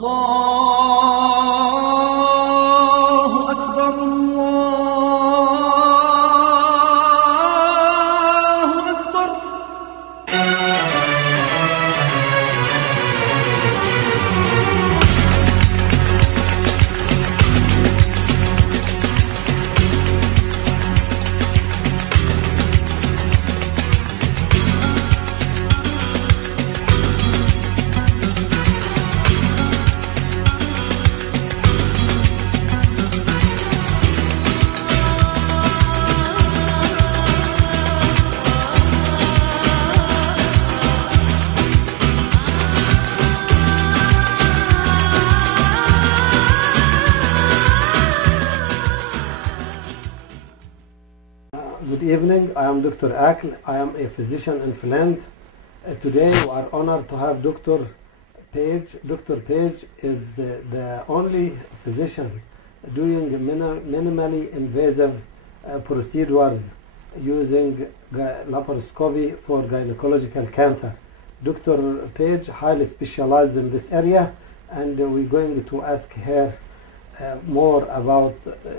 الله أكبر الله أكبر. Good evening, I am Dr. Akl. I am a physician in Finland. Today we are honored to have Dr. Page. Dr. Page is the only physician doing minimally invasive procedures using laparoscopy for gynecological cancer. Dr. Page highly specialized in this area, and we're going to ask her more about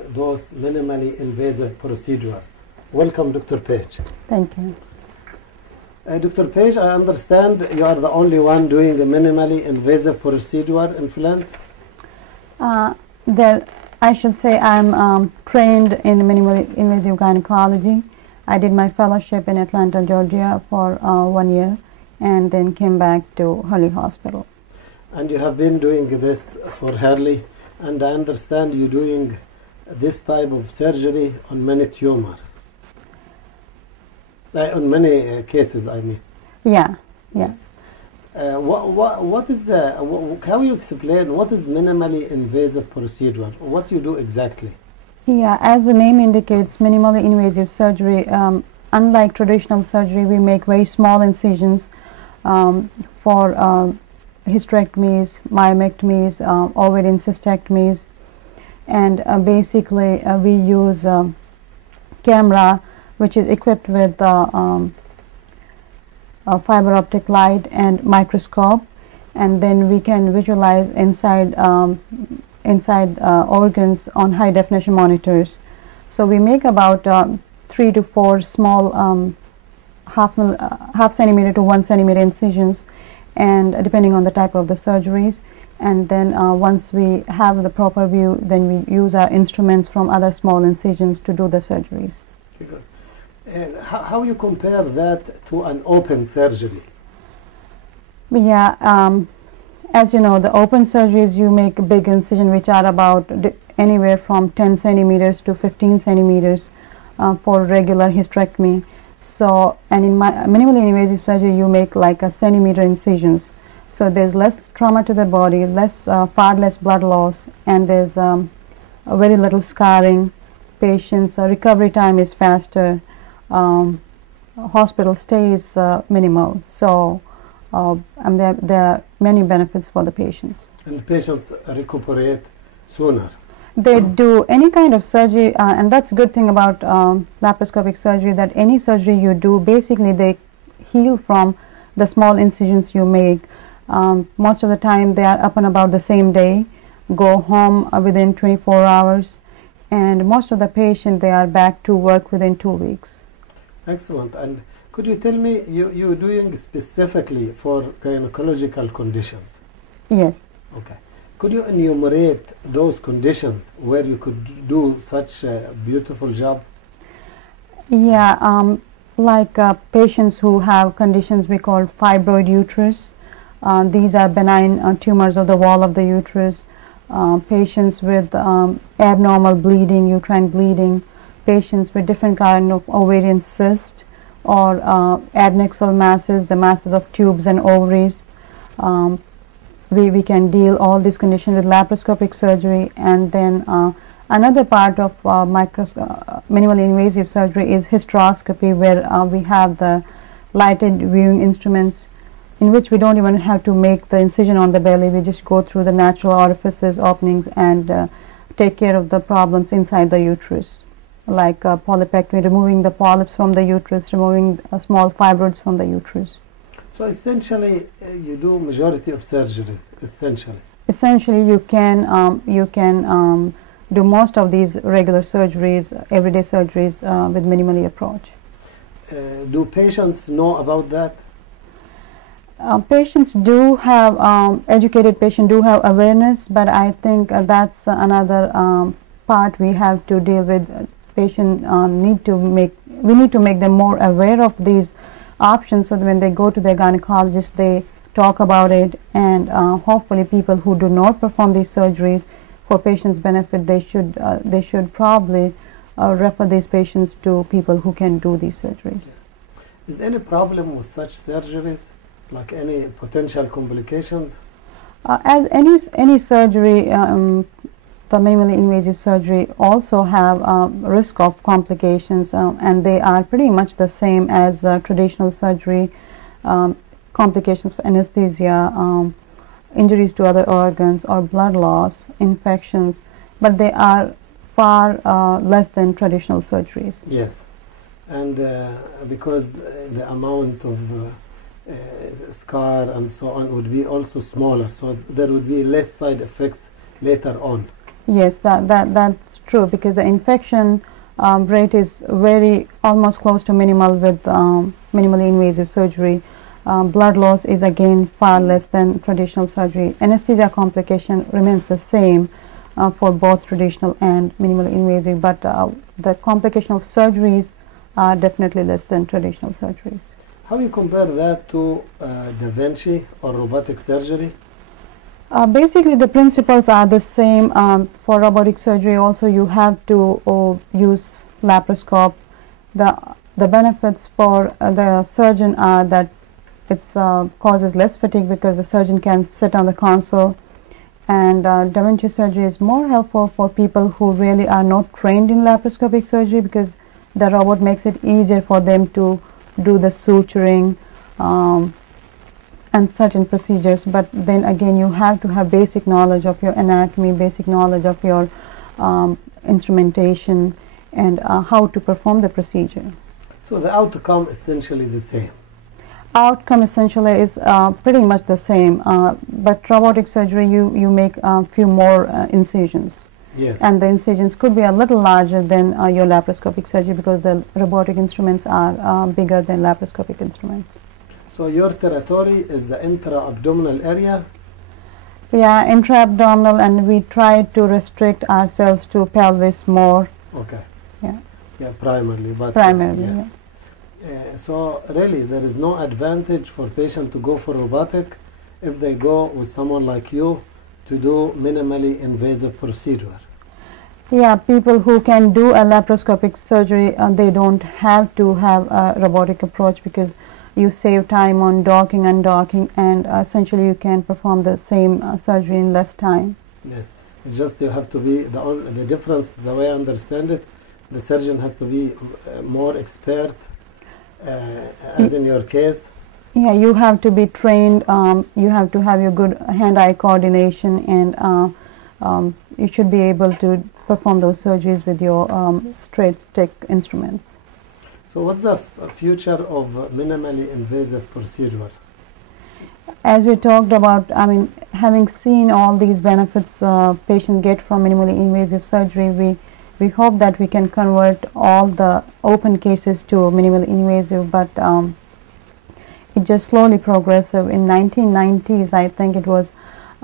those minimally invasive procedures. Welcome, Dr. Page. Thank you. Dr. Page, I understand you are the only one doing a minimally invasive procedure in Finland? I should say I'm trained in minimally invasive gynecology. I did my fellowship in Atlanta, Georgia for 1 year and then came back to Hurley Hospital. And you have been doing this for Hurley, and I understand you're doing this type of surgery on many tumors. On many cases, I mean. Yeah, yes. What is how you explain what is minimally invasive procedure? What you do exactly? Yeah, as the name indicates, minimally invasive surgery. Unlike traditional surgery, we make very small incisions for hysterectomies, myomectomies, ovarian cystectomies, and basically we use camera which is equipped with a fiber optic light and microscope, and then we can visualize inside organs on high definition monitors. So we make about 3 to 4 small half centimeter to 1 centimeter incisions, and depending on the type of the surgeries. And then once we have the proper view, then we use our instruments from other small incisions to do the surgeries. Okay, good. And how you compare that to an open surgery? Yeah, as you know, the open surgeries, you make a big incision which are about anywhere from 10 centimeters to 15 centimeters for regular hysterectomy. So, and in my minimally invasive surgery, you make like a centimeter incisions. So there's less trauma to the body, far less blood loss, and there's very little scarring. Patients' recovery time is faster. Hospital stay is minimal. So and there are many benefits for the patients. And patients recuperate sooner? They do any kind of surgery, and that's a good thing about laparoscopic surgery, that any surgery you do, basically they heal from the small incisions you make. Most of the time they are up and about the same day, go home within 24 hours, and most of the patients, they are back to work within 2 weeks. Excellent. And could you tell me, you're doing specifically for gynecological conditions? Yes. Okay. Could you enumerate those conditions where you could do such a beautiful job? Yeah, like patients who have conditions we call fibroid uterus. These are benign tumors of the wall of the uterus. Patients with abnormal bleeding, uterine bleeding, patients with different kind of ovarian cyst or adnexal masses, the masses of tubes and ovaries. We can deal all these conditions with laparoscopic surgery. And then another part of minimally invasive surgery is hysteroscopy, where we have the lighted viewing instruments in which we don't even have to make the incision on the belly. We just go through the natural orifices, openings, and take care of the problems inside the uterus, like polypectomy, removing the polyps from the uterus, removing small fibroids from the uterus. So essentially, you do majority of surgeries, essentially? essentially you can do most of these regular surgeries, everyday surgeries with minimally approach. Do patients know about that? Patients do have, educated patients do have awareness, but I think that's another part we have to deal with. Patients we need to make them more aware of these options, so that when they go to their gynecologist, they talk about it, and hopefully people who do not perform these surgeries for patients' benefit, they should probably refer these patients to people who can do these surgeries. Is any problem with such surgeries, like any potential complications? As any surgery, the minimally invasive surgery also have risk of complications, and they are pretty much the same as traditional surgery. Complications for anesthesia, injuries to other organs, or blood loss, infections, but they are far less than traditional surgeries. Yes, and because the amount of scar and so on would be also smaller, so there would be less side effects later on. Yes, that's true, because the infection rate is almost close to minimal with minimally invasive surgery. Blood loss is again far less than traditional surgery. Anesthesia complication remains the same for both traditional and minimally invasive, but the complication of surgeries are definitely less than traditional surgeries. How do you compare that to Da Vinci or robotic surgery? Basically, the principles are the same. For robotic surgery also, you have to use laparoscope. The benefits for the surgeon are that it causes less fatigue, because the surgeon can sit on the console, and Da Vinci surgery is more helpful for people who really are not trained in laparoscopic surgery, because the robot makes it easier for them to do the suturing and certain procedures. But then again, you have to have basic knowledge of your anatomy, basic knowledge of your instrumentation, and how to perform the procedure. So the outcome is essentially the same. Outcome essentially is pretty much the same, but robotic surgery, you make a few more incisions. Yes. And the incisions could be a little larger than your laparoscopic surgery, because the robotic instruments are bigger than laparoscopic instruments. So your territory is the intra-abdominal area? Yeah, intra-abdominal, and we try to restrict ourselves to pelvis more. Okay. Yeah. Yeah, primarily. But Primarily, yes. So really, there is no advantage for patient to go for robotic if they go with someone like you to do minimally invasive procedure. Yeah, people who can do a laparoscopic surgery, they don't have to have a robotic approach, because you save time on docking, undocking, and essentially you can perform the same surgery in less time. Yes, it's just you have to be, the difference, the way I understand it, the surgeon has to be more expert, as in your case. Yeah, you have to be trained, you have to have your good hand-eye coordination, and you should be able to perform those surgeries with your straight stick instruments. So what's the future of minimally invasive procedure? As we talked about, I mean, having seen all these benefits patients get from minimally invasive surgery, we hope that we can convert all the open cases to minimally invasive, but it just slowly progressive. In 1990s, I think it was,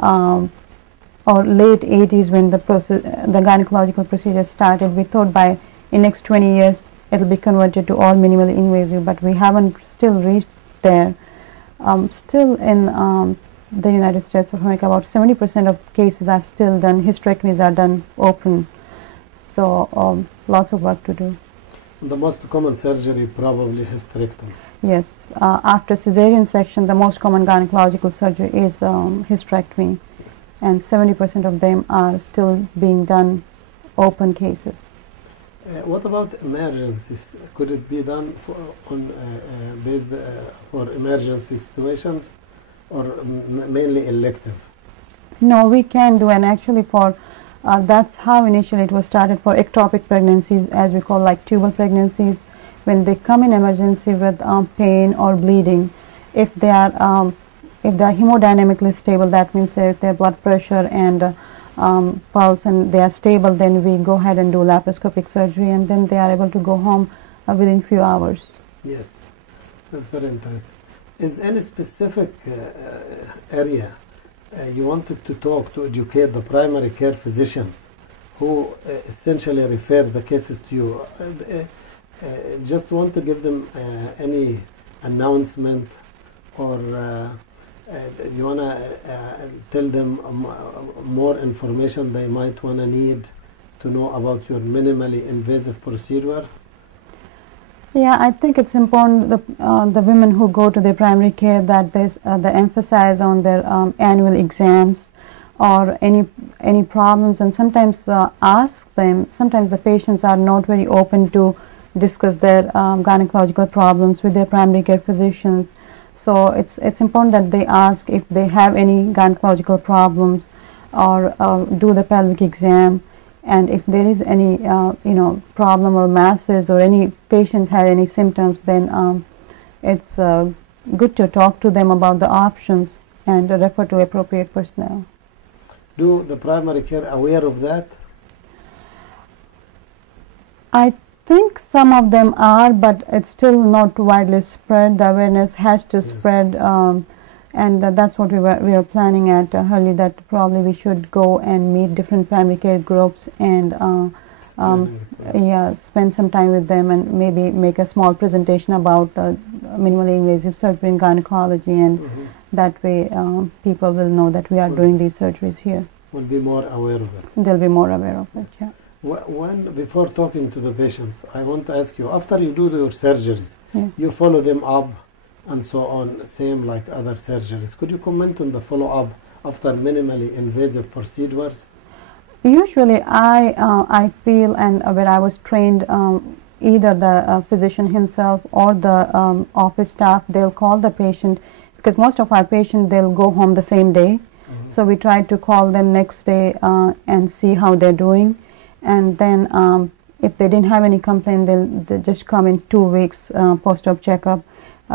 or late 80s, when the gynecological procedure started, we thought by in next 20 years it will be converted to all minimally invasive, but we haven't still reached there. Still in the United States of America, about 70% of cases are still done, hysterectomies are done open, so lots of work to do. The most common surgery probably hysterectomy. Yes, after cesarean section, the most common gynecological surgery is hysterectomy, and 70% of them are still being done open cases. What about emergencies? Could it be done based for emergency situations, or mainly elective? No, we can do, and actually for that's how initially it was started for ectopic pregnancies, as we call, like tubal pregnancies. When they come in emergency with pain or bleeding, if they are if they are hemodynamically stable, that means that their blood pressure and pulse and they are stable, then we go ahead and do laparoscopic surgery, and then they are able to go home within few hours. Yes, that's very interesting. Is any specific area you wanted to talk to educate the primary care physicians who essentially refer the cases to you? Just want to give them any announcement, or you want to tell them more information they might want to need to know about your minimally invasive procedure? Yeah, I think it's important the women who go to their primary care that they emphasize on their annual exams or any problems, and sometimes ask them. Sometimes the patients are not very open to discuss their gynecological problems with their primary care physicians. So it's important that they ask if they have any gynecological problems, or do the pelvic exam. And if there is any problem or masses, or any patient has any symptoms, then it's good to talk to them about the options and refer to appropriate personnel. Do the primary care aware of that? I think some of them are, but it's still not widely spread. The awareness has to spread, and that's what we are planning at Hurley, that probably we should go and meet different primary care groups and spend some time with them, and maybe make a small presentation about minimally invasive surgery in gynecology, and that way people will know that we are doing these surgeries here. Will be more aware of it. They'll be more aware of it, yeah. Before talking to the patients, I want to ask you, after you do your surgeries, you follow them up and so on, same like other surgeries. Could you comment on the follow-up after minimally invasive procedures? Usually I feel, and where I was trained, either the physician himself or the office staff, they'll call the patient, because most of our patients, they'll go home the same day. So we try to call them next day and see how they're doing. And then if they didn't have any complaint, they'll just come in 2 weeks post-op checkup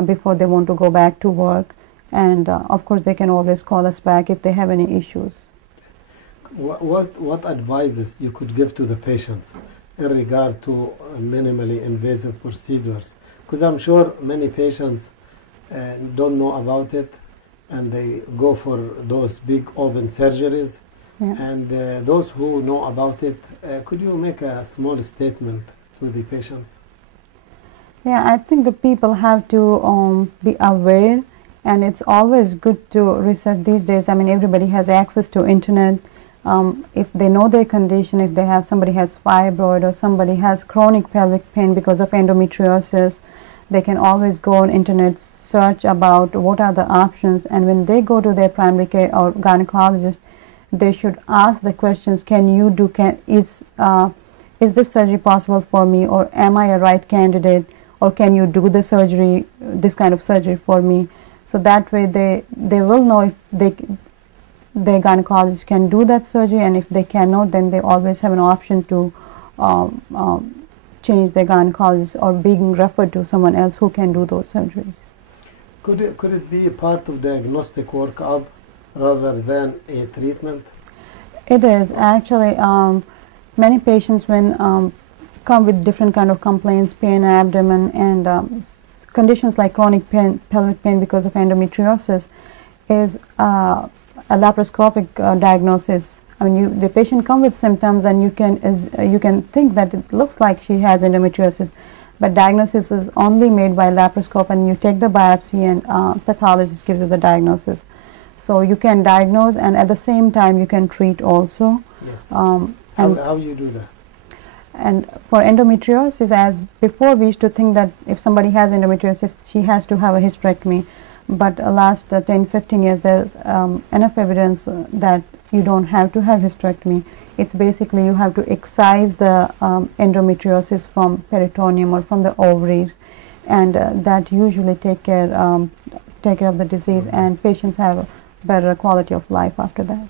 before they want to go back to work. And of course, they can always call us back if they have any issues. What advices you could give to the patients in regard to minimally invasive procedures? Because I'm sure many patients don't know about it, and they go for those big open surgeries. Yeah. And those who know about it, could you make a small statement to the patients? Yeah, I think the people have to be aware, and it's always good to research these days. I mean, everybody has access to internet. If they know their condition, if they have somebody has fibroid or somebody has chronic pelvic pain because of endometriosis, they can always go on internet, search about what are the options, and when they go to their primary care or gynecologist, they should ask the questions: is this surgery possible for me, or am I a right candidate, or can you do the surgery, this kind of surgery for me? So that way they will know if their gynecologist can do that surgery, and if they cannot, then they always have an option to change their gynecologist or being referred to someone else who can do those surgeries. Could it be a part of diagnostic workup rather than a treatment? It is actually. Many patients, when come with different kind of complaints, pain, abdomen, and conditions like chronic pain, pelvic pain because of endometriosis, is a laparoscopic diagnosis. I mean, the patient come with symptoms, and you can think that it looks like she has endometriosis, but diagnosis is only made by laparoscope, and you take the biopsy, and pathologist gives you the diagnosis. So you can diagnose, and at the same time you can treat also. Yes. How you do that? And for endometriosis, as before, we used to think that if somebody has endometriosis, she has to have a hysterectomy. But last 10-15 years, there's enough evidence that you don't have to have hysterectomy. It's basically you have to excise the endometriosis from peritoneum or from the ovaries, and that usually take care of the disease, and patients have a better quality of life after that.